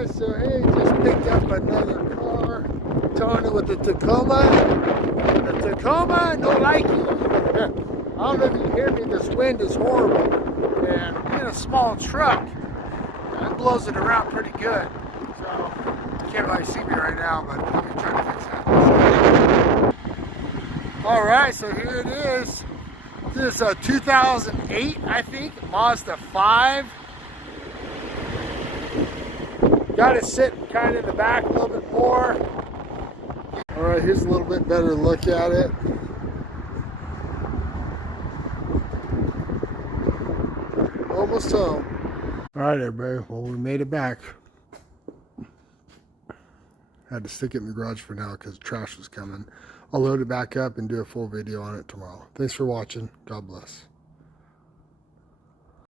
guys, so hey, just picked up another car, towing it with the Tacoma. The Tacoma, no like it. I don't know if you can hear me, this wind is horrible. And in a small truck, it blows it around pretty good. So, you can't really see me right now, but let me try to fix that. Alright, so here it is. This is a 2008, I think, Mazda 5. Got it sitting kind of in the back a little bit more. Alright, here's a little bit better look at it. Almost home. Alright everybody, well we made it back. Had to stick it in the garage for now because trash was coming. I'll load it back up and do a full video on it tomorrow. Thanks for watching. God bless.